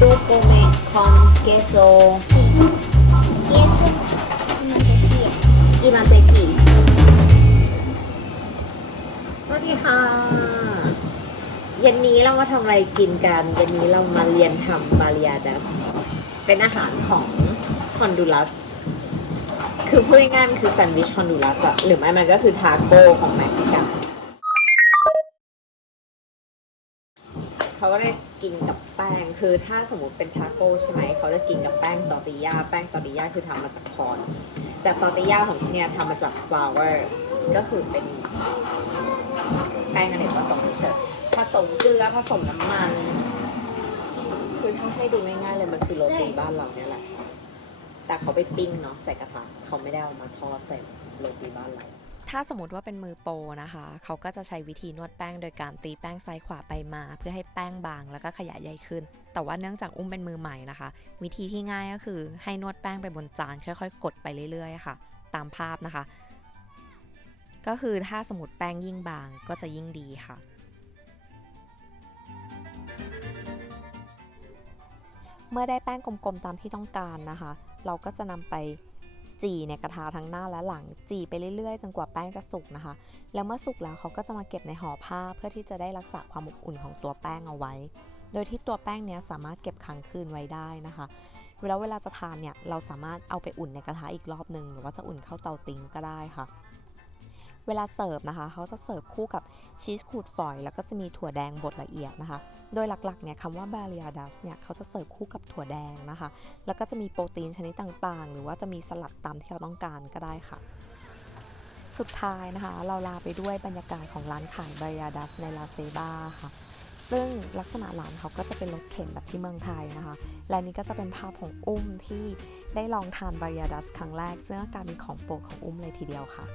tu come con queso Sí. Y eso es mantequilla. y mantequilla สวัสดีค่ะ เย็นนี้เรามาทำอะไรกินกัน เย็นนี้เรามาเรียนทำบาเรียดัสเป็นอาหารของฮอนดูรัส คือพูดง่ายๆมันคือแซนด์วิชฮอนดูรัสอะหรือไม่มันก็คือทาโก้ของเม็กซิกัน เขาก็ได้กินกับแป้ง คือถ้าสมมติเป็นทาโก้ใช่ไหม เขาจะกินกับแป้งตอร์ติยา แป้งตอร์ติยาคือทำมาจากคอร์นแต่ตอร์ติยาของที่เนี่ยทำมาจากฟลาวเวอร์ ก็คือเป็นแป้งอเนกประสงค์เฉยผสมเกลือผสมน้ำมัน คือถ้าให้ดูง่ายๆเลยมันคือโรตีบ้านเราเนี่ยแหละ แต่เขาไปปิ้งเนาะใส่กระทะเขาไม่ได้เอามาทอดใส่โรตีบ้านเรา ถ้าสมมติว่าเป็นมือโปรนะคะ เขาก็จะใช้วิธีนวดแป้งโดยการตีแป้งซ้ายขวาไปมา เพื่อให้แป้งบางแล้วก็ขยายใหญ่ขึ้น แต่ว่าเนื่องจากอุ้มเป็นมือใหม่นะคะ วิธีที่ง่ายก็คือให้นวดแป้งไปบนจานค่อยๆ กดไปเรื่อยๆค่ะ ตามภาพนะคะ ก็คือถ้าสมมติแป้งยิ่งบางก็จะยิ่งดีค่ะเมื่อได้แป้งกลมๆตามที่ต้องการนะคะ เราก็จะนำไป จีในกระทะทั้งหน้าและหลังจีไปเรื่อยๆ จนกว่าแป้งจะสุกนะคะ แล้วเมื่อสุกแล้วเขาก็จะมาเก็บในห่อผ้าเพื่อที่จะได้รักษาความอบอุ่นของตัวแป้งเอาไว้ โดยที่ตัวแป้งเนี้ยสามารถเก็บค้างคืนไว้ได้นะคะเวลาเวลาจะทานเนี่ยเราสามารถเอาไปอุ่นในกระทะอีกรอบหนึ่งหรือว่าจะอุ่นเข้าเตาติ้งก็ได้ค่ะ เวลาเสิร์ฟนะคะเขาจะเสิร์ฟคู่กับชีสขูดฝอย แล้วก็จะมีถั่วแดงบดละเอียดนะคะ โดยหลักๆเนี่ยคำว่าบา r ิอาดัสเนี่ยเขาจะเสิร์ฟคู่กับถั่วแดงนะคะ แล้วก็จะมีโปรตีนชนิดต่างๆ หรือว่าจะมีสลัดตามที่เราต้องการก็ได้ค่ะสุดท้ายนะคะ เราลาไปด้วยบรรยากาศของร้านขายบา r ิอาดัสในลาเซบาค่ะ ซึ่งลักษณะร้านเขาก็จะเป็นรถเข็นแบบที่เมืองไทยนะคะ และนี่ก็จะเป็นภาพของอุ้มที่ได้ลองทานบา r ิอาดัสครั้งแรก ซึ่งก็กายเป็นของโปรดของอุ้มเลยทีเดียวค่ะ